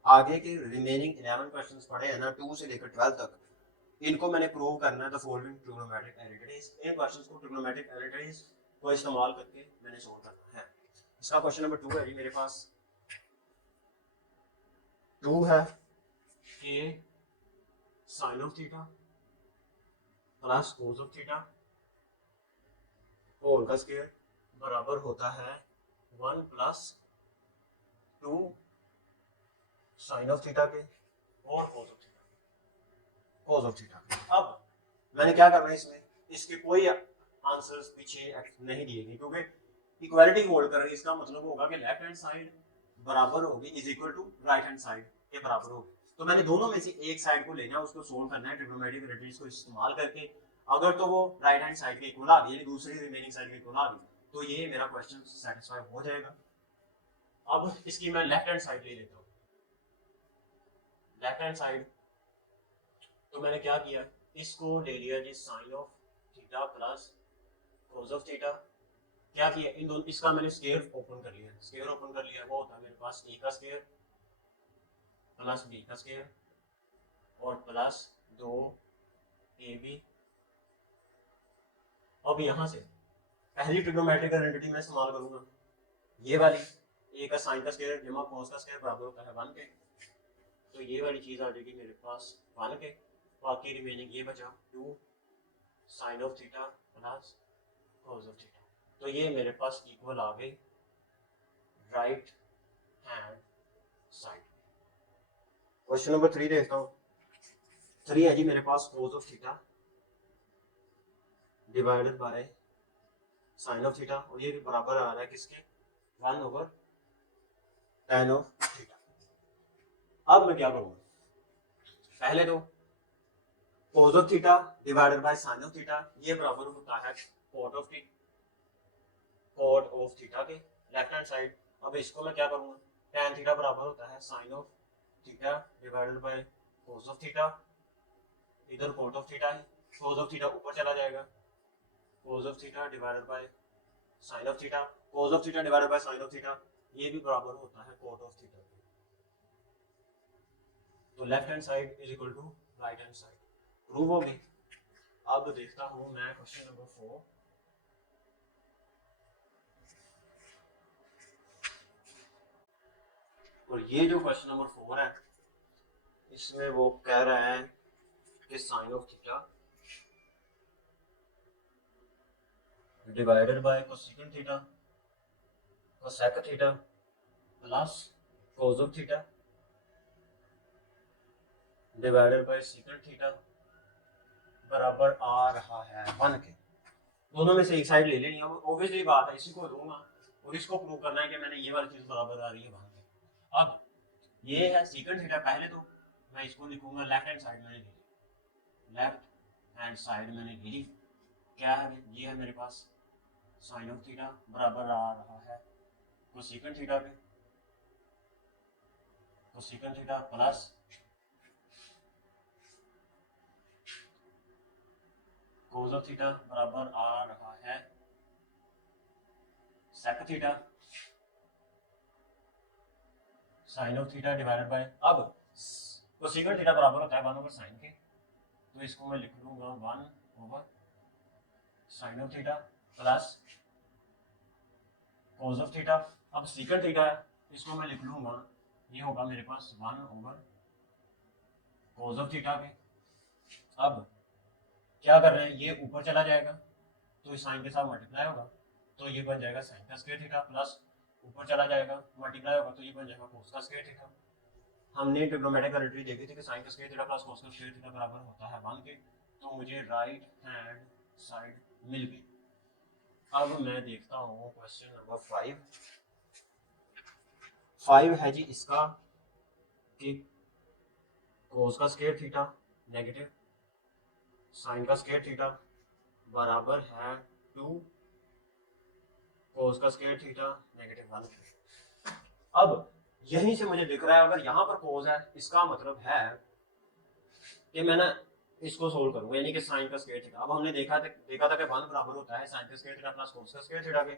आगे के रिमेनिंग 11 क्वेश्चंस पढ़े हैं ना 2 से लेकर 12 तक, इनको मैंने प्रूव करना है the following trigonometric elements. In questions को ट्रिग्नोमेट्रिक एलिमेंट्स को इस्तेमाल करके मैंने सोल्व करना है। इसका क्वेश्चन नंबर 2 है जी मेरे पास। 2 है कि sine of theta plus cos of theta whole का स्क्वायर बराबर होता है 1 प्लस 2 साइन ऑफ थीटा के और कोस ऑफ थीटा। अब मैंने क्या करना है इसमें, इसके कोई आंसर्स पीछे नहीं दिए गए क्योंकि इक्वालिटी होल्ड कर रही है। इसका मतलब होगा कि लेफ्ट हैंड साइड बराबर होगी is equal to right hand side के बराबर होगी। तो मैंने दोनों में से एक साइड को लेना है, उसको सोल्व करना है ट्रिग्नोमेट्रिक एलिमेंट्स को इस्तेमाल करके। अगर तो वो राइट हैंड साइड के इक्वल आ गई यानी दूसरी रिमेनिंग साइड के इक्वल आ गई तो ये मेरा क्वेश्चन सेटिस्फाई हो जाएगा। अब इसकी मैं लेफ्ट हैंड साइड ले लेता हूँ। लेफ्ट हैंड साइड तो मैंने क्या किया, इसको ले लिया जी sine of theta plus cos of theta. क्या किया, इन दोनों इसका मैंने स्क्वायर ओपन कर लिया। स्क्वायर ओपन कर लिया वो होता है मेरे पास ए का स्क्वायर प्लस बी का स्क्वायर और प्लस 2ab। अब यहाँ से पहली ट्रिग्नोमेट्रिक आइडेंटिटी मैं इस्तेमाल करूंगा, ये वाली ए का साइन का स्क्वायर जमा कोस का स्क्वायर बराबर होता है 1 के। तो ये वाली चीज आ जाएगी मेरे पास 1 के। बाकी रिमेनिंग ये बचा 2 sine of theta plus cos of theta. तो ये मेरे पास इक्वल आ गई right hand side. Question number 3 देखता हूँ। 3 है जी मेरे पास cos of theta divided by sine of theta और ये बराबर आ रहा है किसके 1 ओवर tan ऑफ थीटा। अब मैं क्या करूँगा, पहले तो कोस of theta divided by sine of theta ये बराबर होता है कोट ऑफ थीटा के लेफ्ट हैंड साइड। अब इसको मैं क्या करूँगा, tan थीटा बराबर होता है sine of theta divided by cos of theta. इधर कोट ऑफ थीटा है, कोस ऑफ थीटा ऊपर चला जाएगा, cos of theta divided by sine of theta. Cos of theta divided by sine of theta ये भी बराबर होता है कोट ऑफ थीटा। तो left hand side is equal to right hand side prove हो गई। अब देखता हूं मैं क्वेश्चन नंबर 4। और ये जो क्वेश्चन नंबर 4 है इसमें वो कह रहा है कि sine of theta divided by cosecant theta cosec theta plus cos of theta divided by secant theta बराबर आ रहा है 1 के। दोनों में से एक साइड ले लेनी है, ऑब्वियसली बात है, इसी को लूंगा और इसको प्रूव करना है कि मैंने ये वाली चीज बराबर आ रही है 1 के। अब ये है सेकेंड थीटा, पहले तो मैं इसको लिखूंगा लेफ्ट हैंड साइड मैंने ले ली, लेफ्ट हैंड साइड मैंने ले ली। क्या है ये है मेरे पास साइन ऑफ थीटा बराबर आ रहा है कोसेकेंट थीटा पे, cosecant theta plus cos of theta बराबर आ रहा है sec theta sine of theta divided by. अब कोसेकेंट थीटा बराबर होता है 1 ओवर साइन के, तो इसको मैं लिख लूंगा 1 over sine of theta plus cos of theta. अब सेकेंड थीटा है इसको मैं लिख लूंगा, ये होगा मेरे पास 1 ओवर कोस ऑफ थीटा के। अब क्या कर रहे हैं, ये ऊपर चला जाएगा तो इस साइन के साथ मल्टीप्लाई होगा तो ये बन जाएगा साइन का स्क्वायर थीटा प्लस ऊपर चला जाएगा मल्टीप्लाई होगा तो ये बन जाएगा कोस का स्क्वायर थीटा। हमने ट्रिग्नोमेट्रिक एलिमेंट्री देखी थी कि साइन का स्क्वायर थीटा प्लस कोस का स्क्वायर थीटा बराबर होता है 1 के। तो मुझे राइट हैंड साइड मिल गई। अब मैं देखता हूँ क्वेश्चन नंबर 5 है जी इसका कि कोस का स्क्वायर थीटा नेगेटिव साइन का स्क्वायर थीटा बराबर है 2 कोस का स्क्वायर थीटा नेगेटिव 1। अब यहीं से मुझे दिख रहा है अगर यहाँ पर कोस है इसका मतलब है कि मैंने इसको सोल्व करूंगा यानी कि साइन का स्क्वायर थीटा। अब हमने देखा था कि 1 बराबर होता है साइन का स्क्वायर थीटा प्लस कोस का स्क्वायर थीटा के।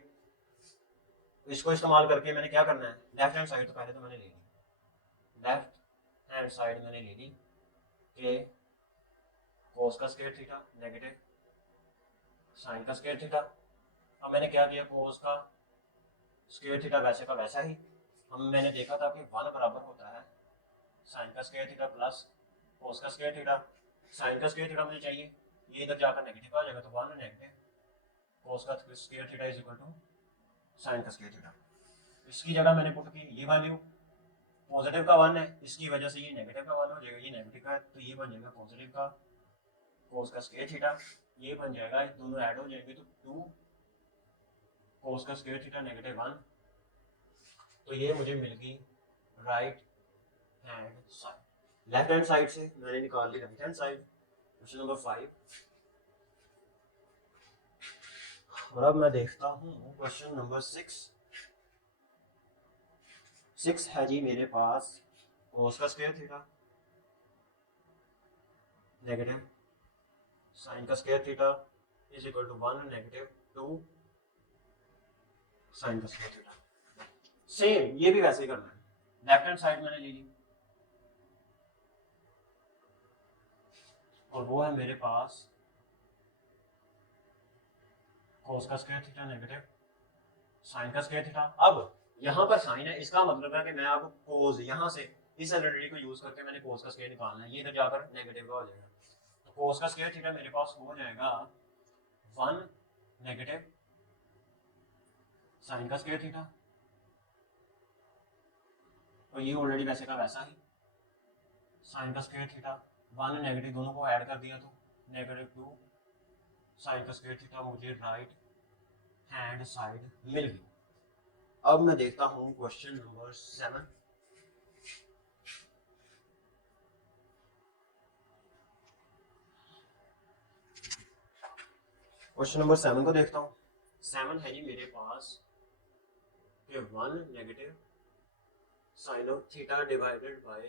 तो इसको इस्तेमाल करके मैंने क्या करना है, लेफ्ट हैंड साइड तो पहले तो मैंने ले ली, लेफ्ट हैंड साइड मैंने ले ली कि कोस का स्क्वायर थीटा नेगेटिव साइन का स्क्वायर थीटा। अब मैंने क्या किया, कोस का स्क्वायर थीटा वैसे का वैसा ही, हम मैंने देखा था कि 1 बराबर होता है साइन का स्क्वायर थीटा प्लस कोस का स्क्वायर थीटा। साइन का स्क्वायर थीटा मुझे चाहिए, ये इधर जाकर नेगेटिव आ जाएगा, तो 1 नेगेटिव कोस का square theta is equal to sine का स्क्वायर थीटा। इसकी जगह मैंने पुट की ये वैल्यू, पॉजिटिव का 1 है, इसकी वजह से ये नेगेटिव का 1 हो जाएगा, ये नेगेटिव का है तो ये बन जाएगा पॉजिटिव का कोस का स्क्वायर थीटा, ये बन जाएगा, दोनों ऐड हो जाएंगे तो 2 कोस का स्क्वायर थीटा नेगेटिव 1। तो ये मुझे मिल गई right hand side. Left hand side से मैंने निकाल ली right hand side. Question number 5। और अब मैं देखता हूँ क्वेश्चन नंबर 6। 6 है जी मेरे पास कोस का स्क्वायर थीटा नेगेटिव साइन का square theta is equal to 1 negative 2 sine का स्क्वायर थीटा। सेम ये भी वैसे ही करना है, लेफ्ट हैंड साइड मैंने ले ली और वो है मेरे पास कोस का स्क्वायर थीटा नेगेटिव साइन का स्क्वायर थीटा। अब यहाँ पर साइन है, इसका मतलब है कि मैं अब कोस यहाँ से इस आइडेंटिटी को यूज करके मैंने कोस का स्क्वायर निकालना है, ये इधर जाकर नेगेटिव का हो जाएगा। तो कोस का स्क्वायर थीटा मेरे पास हो जाएगा 1 नेगेटिव साइन का स्क्वायर थीटा, और ये ऑलरेडी वैसे का वैसा ही साइन का स्क्वायर थीटा 1 नेगेटिव दोनों को ऐड कर दिया तो नेगेटिव 2 साइन का स्क्वायर थीटा मुझे राइट हैंड साइड मिल गई। अब मैं देखता हूँ क्वेश्चन नंबर 7। क्वेश्चन नंबर 7 को देखता हूँ। 7 है जी मेरे पास 1 negative sine of theta divided by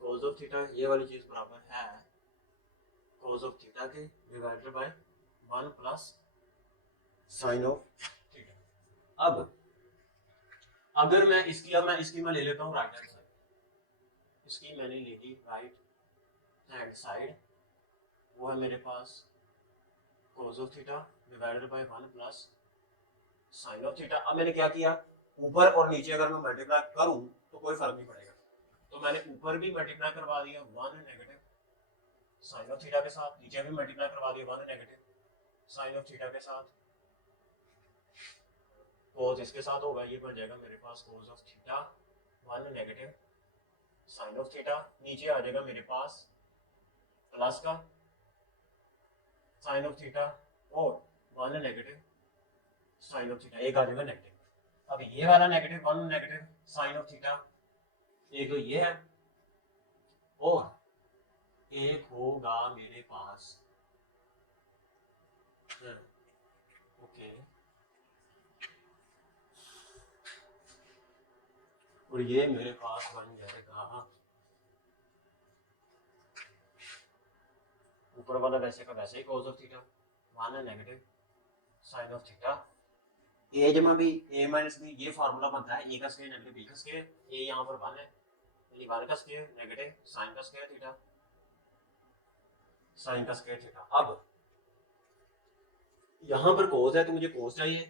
cos of theta, ये वाली चीज बराबर है कोस ऑफ थीटा के divided by 1 plus sine of theta. अब अगर मैं इसकी मैं ले लेता हूँ राइट हैंड साइड, इसकी मैंने ले ली राइट हैंड साइड, वो है मेरे पास cos of theta divided by 1 plus sine of theta. अब मैंने क्या किया, ऊपर और नीचे अगर मैं मल्टीप्लाई करूं तो कोई फर्क नहीं पड़ेगा, तो मैंने ऊपर भी मल्टीप्लाई करवा दिया 1 नेगेटिव साइन ऑफ थीटा के साथ, नीचे भी मल्टीप्लाई करवा दिया 1 नेगेटिव साइन ऑफ थीटा के साथ, कोस इसके साथ होगा, ये बन जाएगा मेरे पास cos of theta 1 negative sine of theta, नीचे आ जाएगा मेरे पास प्लस का साइन ऑफ थीटा और 1 नेगेटिव साइन ऑफ थीटा, एक आ जाएगा नेगेटिव। अब ये वाला negative 1 negative sine of theta, एक तो ये है और एक होगा मेरे पास ओके, और ये मेरे पास बन जाएगा ऊपर वाला वैसे का वैसे ही cos of theta 1 negative sine of theta. A जमा बी ए माइनस बी, ये फार्मूला बनता है ए का स्क्वायर नेगेटिव बी का स्क्वायर, ए यहाँ पर 1 है यानी 1 का स्क्वायर नेगेटिव साइन का स्क्वायर थीटा साइन का स्क्वायर थीटा। अब यहाँ पर कोस है तो मुझे कोस चाहिए,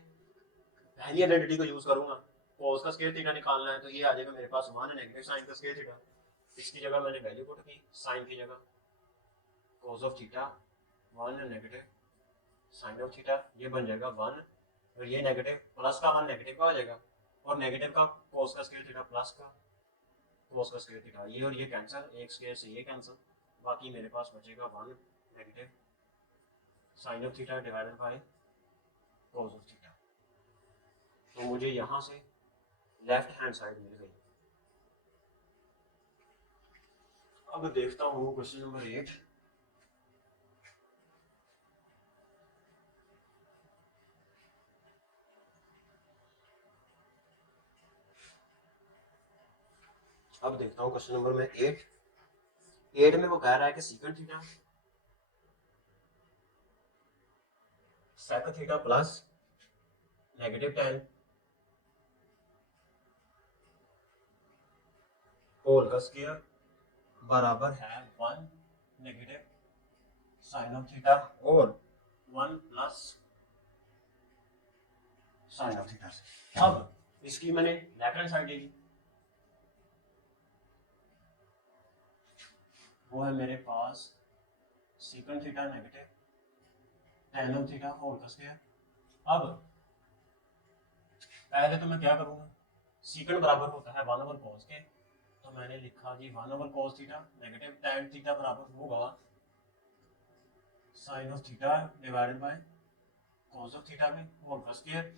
पहली आइडेंटिटी को यूज करूंगा, कोस का स्क्वायर थीटा निकालना है तो ये आ जाएगा मेरे पास 1 नेगेटिव साइन का स्क्वायर थीटा, इसकी जगह मैंने वैल्यू पुट की साइन की जगह cos of theta 1 negative sine of theta, ये बन जाएगा 1 और ये नेगेटिव प्लस का 1 नेगेटिव का हो जाएगा और नेगेटिव का कोस का स्क्वायर थीटा प्लस का कोस का स्क्वायर थीटा, ये और ये कैंसिल, एक स्क्वायर से ये कैंसिल, बाकी मेरे पास बचेगा 1 negative sine of theta divided by cos of theta. तो मुझे यहाँ से लेफ्ट हैंड साइड मिल गई। अब देखता हूँ क्वेश्चन नंबर 8। अब देखता हूँ क्वेश्चन नंबर में 8 में वो कह रहा है कि secant theta sec theta plus negative 10 whole का स्क्वायर बराबर है 1 नेगेटिव साइन ऑफ थीटा और 1 प्लस साइन ऑफ थीटा से। अब इसकी मैंने लेफ्ट हैंड साइड ले ली, वो है मेरे पास secant theta negative tan of theta whole का स्क्वायर। अब पहले तो मैं क्या करूंगा, सीकन बराबर होता है 1 ओवर cos के, तो मैंने लिखा जी 1 over cos theta negative tan theta बराबर होगा sine of theta divided by cos of theta के होल का स्क्वायर।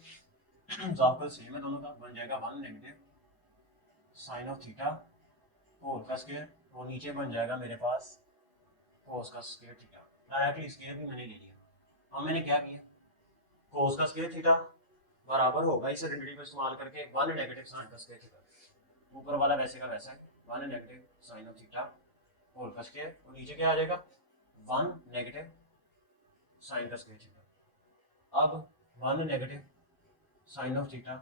एग्जांपल सेम है दोनों का, बन जाएगा 1 negative sine of theta whole का स्क्वायर और नीचे बन जाएगा मेरे पास cos का स्क्वायर थीटा। डायरेक्टली स्क्वायर भी मैंने ले लिया। अब मैंने क्या किया, cos का स्क्वायर थीटा बराबर होगा इस आइडेंटिटी को इस्तेमाल करके 1 नेगेटिव साइन का स्क्वायर थीटा, ऊपर वाला वैसे का वैसा है 1 negative sine of theta whole का स्क्वायर और नीचे क्या आ जाएगा 1 नेगेटिव साइन का स्क्वायर थीटा। अब 1 negative sine of theta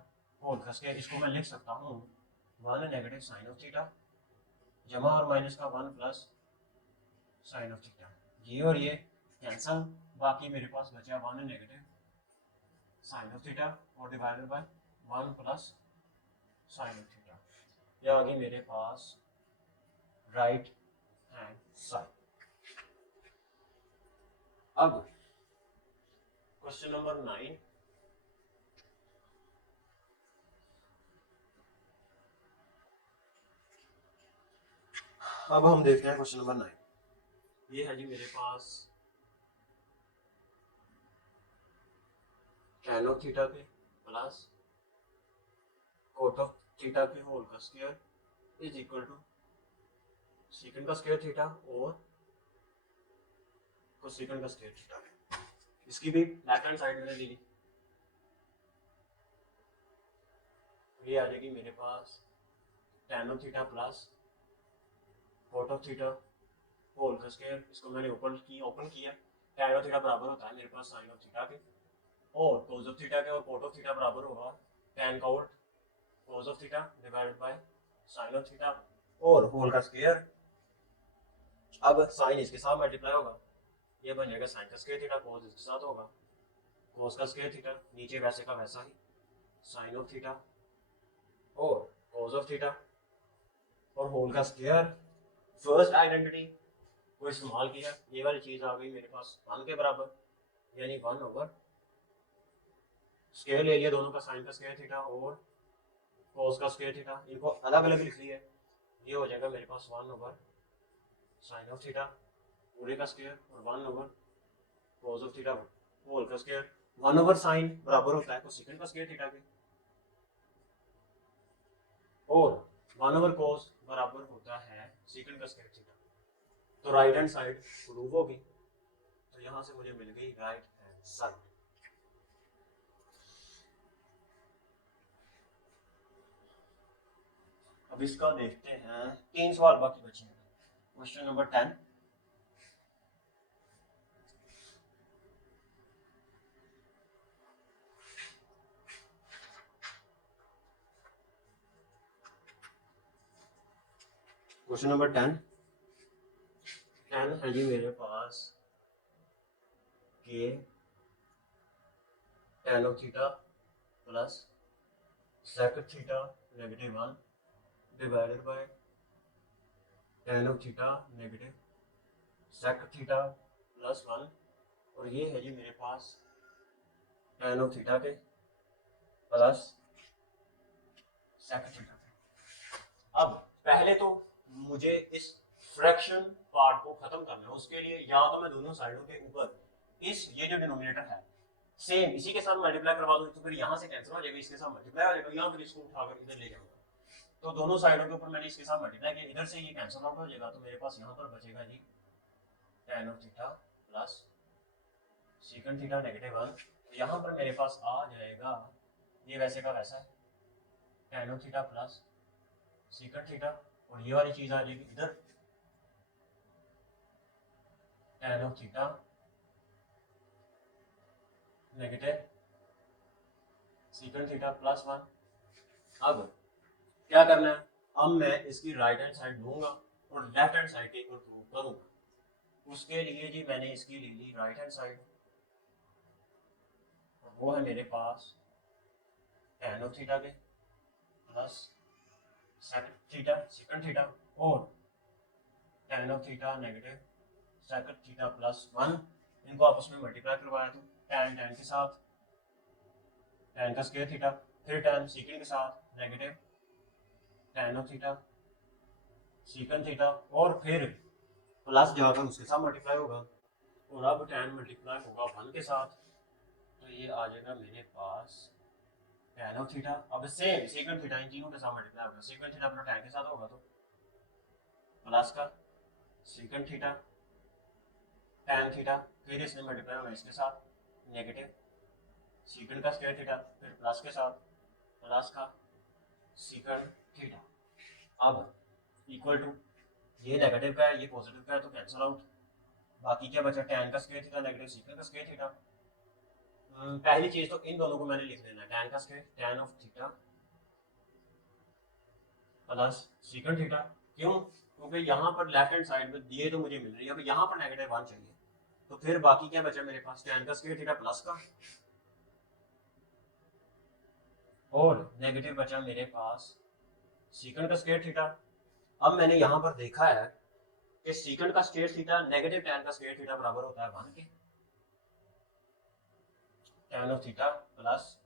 whole का स्क्वायर, इसको मैं लिख सकता हूँ 1 नेगेटिव साइन ऑफ थीटा जमा और माइनस का 1 प्लस साइन ऑफ थीटा, ये और ये कैंसल, बाकी मेरे पास बचा 1 नेगेटिव साइन ऑफ थीटा और divided by 1 plus sine of theta. ये आ गई मेरे पास राइट हैंड साइड। अब क्वेश्चन नंबर 9, अब हम देखते हैं क्वेश्चन नंबर 9। ये है जी मेरे पास tan ऑफ थीटा के प्लस कोट ऑफ थीटा के होल का स्क्वायर इज इक्वल टू सीकन का स्क्वायर थीटा और कोसेकन का स्क्वायर थीटा। इसकी भी लेफ्ट हैंड साइड मैंने ले ली, ये आ जाएगी मेरे पास tan of theta plus cot of theta whole का स्क्वायर। इसको मैंने ओपन किया, tan ऑफ थीटा बराबर होता है मेरे पास साइन ऑफ थीटा के और cos ऑफ थीटा के और कोट ऑफ थीटा बराबर होगा tan cot cos of theta divided by sine of theta और होल का स्क्वायर। अब साइन इसके साथ मल्टीप्लाई होगा, ये बन जाएगा साइन का स्क्वायर थीटा, cos इसके साथ होगा cos का स्क्वायर थीटा, नीचे वैसे का वैसा ही साइन ऑफ थीटा और cos ऑफ थीटा और होल का स्क्वायर। फर्स्ट आइडेंटिटी को इस्तेमाल किया, ये वाली चीज आ गई मेरे पास 1 के बराबर, यानी 1 ओवर स्क्वायर ले लिया दोनों का, साइन का स्क्वायर थीटा और cos का स्क्वायर थीटा, इनको अलग अलग लिख लिया, ये हो जाएगा मेरे पास 1 ओवर साइन ऑफ थीटा पूरे का स्क्वायर और 1 over cos of theta whole का स्क्वायर। 1 ओवर साइन बराबर होता है कोसेकन का स्क्वायर थीटा के और 1 ओवर cos बराबर होता है सेकंड का स्क्वायर थीटा। तो राइट हैंड साइड प्रूव होगी, तो यहां से मुझे मिल गई राइट हैंड साइड। अब इसका देखते हैं, 3 सवाल बाकी बचे हैं। क्वेश्चन नंबर 10, क्वेश्चन नंबर 10 है जी मेरे पास के tan of theta plus sec theta negative 1 divided by tan of theta negative sec theta plus 1 और ये है जी मेरे पास tan ऑफ थीटा के प्लस sec थीटा के। अब पहले तो मुझे इस फ्रैक्शन पार्ट को खत्म करना है, उसके लिए या तो मैं दोनों साइडों के ऊपर इस ये जो डिनोमिनेटर है सेम इसी के साथ मल्टीप्लाई करवा दूं, तो फिर यहाँ से कैंसिल हो जाएगा, इसके साथ मल्टीप्लाई हो जाएगा, यहाँ फिर इसको उठाकर इधर ले जाऊंगा। तो दोनों साइडों के ऊपर मैंने इसके साथ मल्टीप्लाई किया, इधर से ये कैंसिल आउट हो जाएगा, तो मेरे पास यहाँ पर बचेगा जी tan of theta plus secant theta negative 1। तो यहाँ पर मेरे पास आ जाएगा ये वैसे का वैसा है tan of theta plus secant theta और ये वाली चीज आ जाएगी इधर tan of theta negative second theta plus 1। अब क्या करना है, अब मैं इसकी राइट हैंड साइड लूंगा और लेफ्ट हैंड साइड के इक्वल प्रूव करूंगा। उसके लिए जी मैंने इसकी ले ली राइट हैंड साइड, वो है मेरे पास tan ऑफ थीटा के प्लस सेकंड थीटा और tan of theta negative second theta plus 1, इनको आपस में मल्टीप्लाई करवाया तो tan के साथ tan का स्क्वायर थीटा, फिर tan सेकंड के साथ negative tan of theta second theta और फिर प्लस जाकर उसके साथ मल्टीप्लाई होगा और अब tan मल्टीप्लाई होगा 1 के साथ, तो ये आ जाएगा मेरे पास tan ऑफ थीटा। अब सेम सेकंड थीटा इन तीनों के साथ मल्टीप्लाई होगा, सेकंड थीटा अपना tan के साथ होगा तो प्लस का सेकंड थीटा tan थीटा, फिर इसमें मल्टीप्लाई होगा इसके साथ नेगेटिव सेकंड का स्क्वायर थीटा, फिर प्लस के साथ प्लस का सेकंड थीटा। अब इक्वल टू ये नेगेटिव का है ये पॉजिटिव का है तो कैंसिल आउट, बाकी क्या बचा tan का स्क्वायर थीटा नेगेटिव सेकंड का स्क्वायर थीटा। पहली चीज तो इन दोनों को मैंने लिख देना है tan का square tan of theta plus secant theta. क्यों? क्योंकि यहाँ पर लेफ्ट हैंड साइड में दिए तो मुझे मिल रही है, अब यहाँ पर नेगेटिव 1 चाहिए, तो फिर बाकी क्या बचा मेरे पास tan का स्क्वायर थीटा प्लस का और नेगेटिव बचा मेरे पास सेकंड का स्क्वायर थीटा। अब मैंने यहाँ पर देखा है कि सेकंड का स्क्वायर थीटा नेगेटिव tan का स्क्वायर थीटा बराबर होता है 1 के, tan of theta plus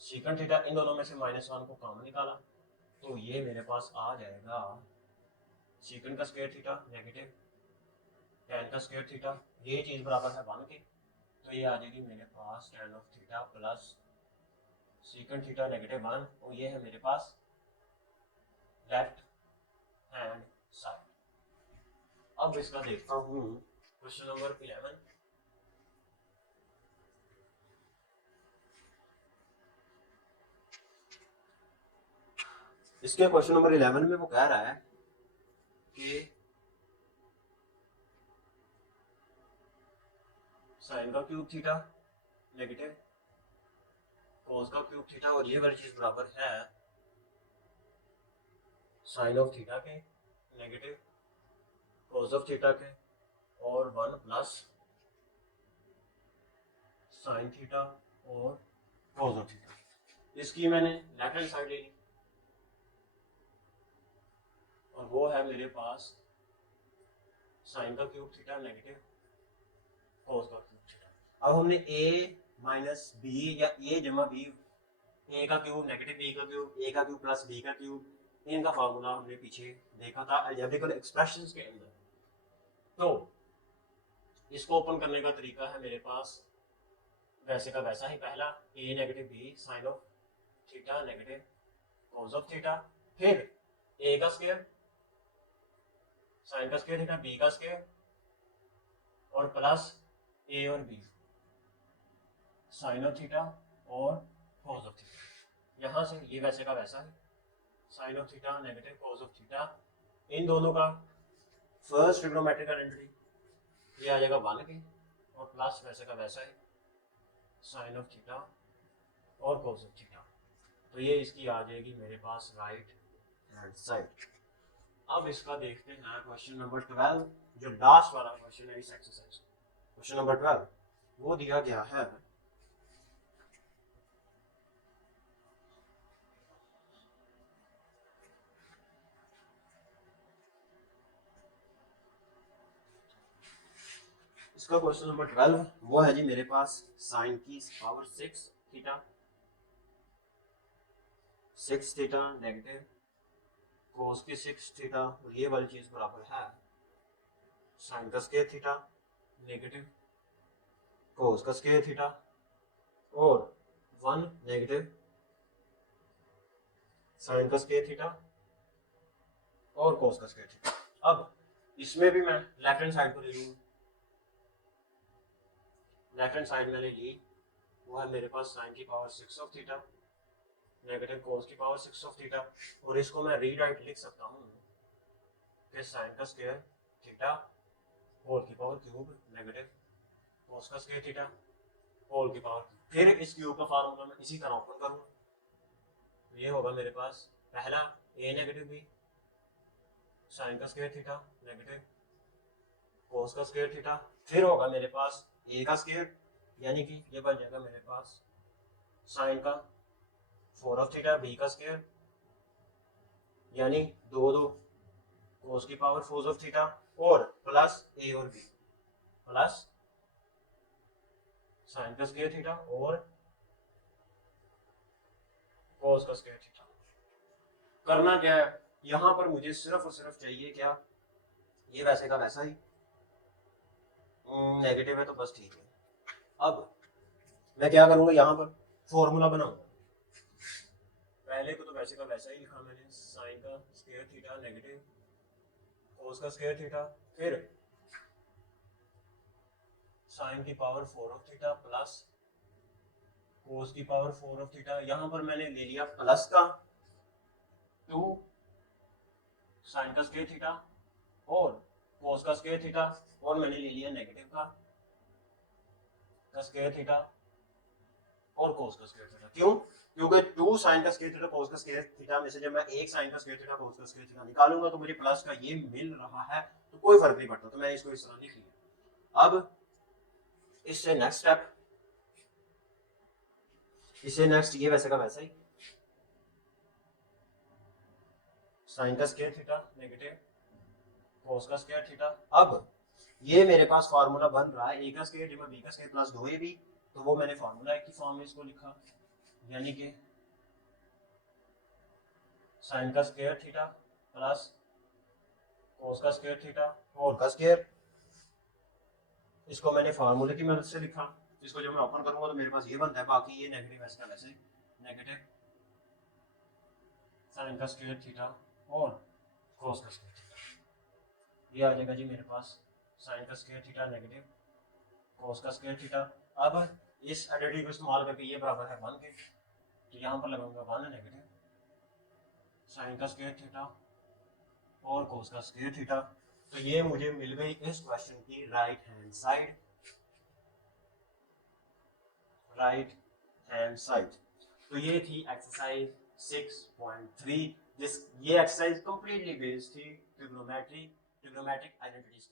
secant theta, इन दोनों में से -1 को कॉमन निकाला तो ये मेरे पास आ जाएगा सेकंड का स्क्वायर थीटा नेगेटिव tan का स्क्वायर थीटा, ये चीज बराबर है 1 के, तो ये आ जाएगी मेरे पास tan of theta plus secant theta negative 1 और ये है मेरे पास लेफ्ट हैंड साइड। अब इसका देखता हूँ क्वेश्चन नंबर 11। इसके क्वेश्चन नंबर 11 में वो कह रहा है कि साइन का क्यूब थीटा नेगेटिव कॉस का क्यूब थीटा और ये वाली चीज बराबर है साइन ऑफ थीटा के नेगेटिव कॉस ऑफ थीटा के और 1 प्लस साइन थीटा और कॉस ऑफ थीटा। इसकी मैंने लेफ्ट हैंड साइड ले ली और वो है मेरे पास साइन का क्यूब थीटा नेगेटिव कॉस का क्यूब थीटा। अब हमने a माइनस बी या a जमा बी, a का क्यूब नेगेटिव b का क्यूब, a का क्यूब प्लस b का क्यूब, इनका फार्मूला हमने पीछे देखा था अलजेब्रिकल एक्सप्रेशंस के अंदर। तो इसको ओपन करने का तरीका है मेरे पास वैसे का वैसा ही, पहला a negative b sine of theta negative cos of theta, फिर a का स्क्वायर साइन का स्क्वायर थीटा b का स्क्वायर और प्लस a और b साइन ऑफ थीटा और कॉस ऑफ थीटा। यहाँ से ये वैसे का वैसा है sine of theta negative cos of theta, इन दोनों का फर्स्ट ट्रिग्नोमेट्रिकल एंट्री ये आ जाएगा 1 के और प्लस वैसे का वैसा है साइन ऑफ थीटा और कॉस ऑफ थीटा, तो ये इसकी आ जाएगी मेरे पास राइट हैंड साइड। अब इसका देखते हैं क्वेश्चन नंबर 12 जो लास्ट वाला क्वेश्चन है इस एक्सरसाइज। क्वेश्चन नंबर 12 वो दिया गया है इसका क्वेश्चन नंबर 12 वो है जी मेरे पास साइन की पावर 6 थीटा 6 थीटा नेगेटिव कोस की 6 थीटा और ये वाली चीज बराबर है साइन का स्क्वायर थीटा नेगेटिव कोस का स्क्वायर थीटा और 1 नेगेटिव साइन का स्क्वायर थीटा और कोस का स्क्वायर थीटा। अब इसमें भी मैं लेफ्ट हैंड साइड को ले लूंगा, लेफ्ट हैंड साइड मैंने ली वो है मेरे पास साइन की पावर 6 ऑफ थीटा नेगेटिव कोस की पावर 6 ऑफ थीटा और इसको मैं रीराइट लिख सकता हूँ कि साइन का स्क्वायर थीटा होल की पावर क्यूब नेगेटिव कोस का स्क्वायर थीटा होल की पावर, फिर इस क्यूब का फार्मूला मैं इसी तरह ओपन करूँगा, ये होगा मेरे पास पहला ए नेगेटिव बी साइन का स्क्वायर थीटा नेगेटिव कोस का स्क्वायर थीटा, फिर होगा मेरे पास ए का स्क्वायर, यानी कि ये बन जाएगा मेरे पास साइन का 4 ऑफ थीटा बी का स्क्वायर, यानी 2 कोस की पावर 4 ऑफ थीटा और प्लस ए और बी प्लस साइन का स्क्वायर थीटा और कोस का स्क्वायर थीटा। करना क्या है यहाँ पर, मुझे सिर्फ और सिर्फ चाहिए क्या, ये वैसे का वैसा ही नेगेटिव है तो बस ठीक है। अब मैं क्या करूंगा, यहाँ पर फॉर्मूला बनाऊंगा, पहले को तो वैसे का वैसा ही लिखा मैंने, साइन का स्क्वायर थीटा नेगेटिव कोस का स्क्वायर थीटा, फिर साइन की पावर 4 ऑफ थीटा प्लस कोस की पावर 4 ऑफ थीटा। यहाँ पर मैंने ले लिया प्लस का 2 साइन का स्क्वायर थीटा और कोस का स्क्वायर थीटा, और मैंने ले लिया नेगेटिव का स्क्वायर थीटा और कोस का स्क्वायर थीटा। क्यों? क्योंकि 2 साइन का स्क्वायर थीटा कोस का स्क्वायर थीटा में से जब मैं एक साइन का स्क्वायर थीटा कोस का स्क्वायर थीटा निकालूंगा तो मुझे प्लस का ये मिल रहा है, तो कोई फर्क नहीं पड़ता, तो मैंने इसको इस तरह लिख लिया। अब इससे नेक्स्ट स्टेप, इससे नेक्स्ट ये वैसे का वैसा ही साइन का स्क्वायर थीटा नेगेटिव कोस का स्क्वायर थीटा। अब ये मेरे पास फार्मूला बन रहा है ए का स्क्वायर डिवाइड बी का स्क्वायर प्लस 2ab, तो वो मैंने फार्मूला की फॉर्म में इसको लिखा, यानी कि साइन का स्क्वायर थीटा प्लस कोस का स्क्वायर थीटा और का स्क्वायर, इसको मैंने फार्मूले की मदद से लिखा। इसको जब मैं ओपन करूंगा तो मेरे पास ये बनता है, बाकी ये नेगेटिव ऐसा वैसे नेगेटिव साइन का स्क्वायर थीटा और कोस का स्क्वायर थीटा, ये आ जाएगा जी मेरे पास साइन का स्क्वायर थीटा नेगेटिव कोस का स्क्वायर थीटा। अब इस एडिटिव को इस्तेमाल करके ये बराबर है 1 के, तो यहाँ पर लगाऊंगा 1 नेगेटिव साइन का स्क्वायर थीटा और कोस का स्क्वायर थीटा। तो ये मुझे मिल गई इस क्वेश्चन की right hand side, right hand side. तो ये थी एक्सरसाइज 6.3, ये एक्सरसाइज कंप्लीटली बेस्ड थी ट्रिग्नोमेट्रिक आइडेंटिटीज।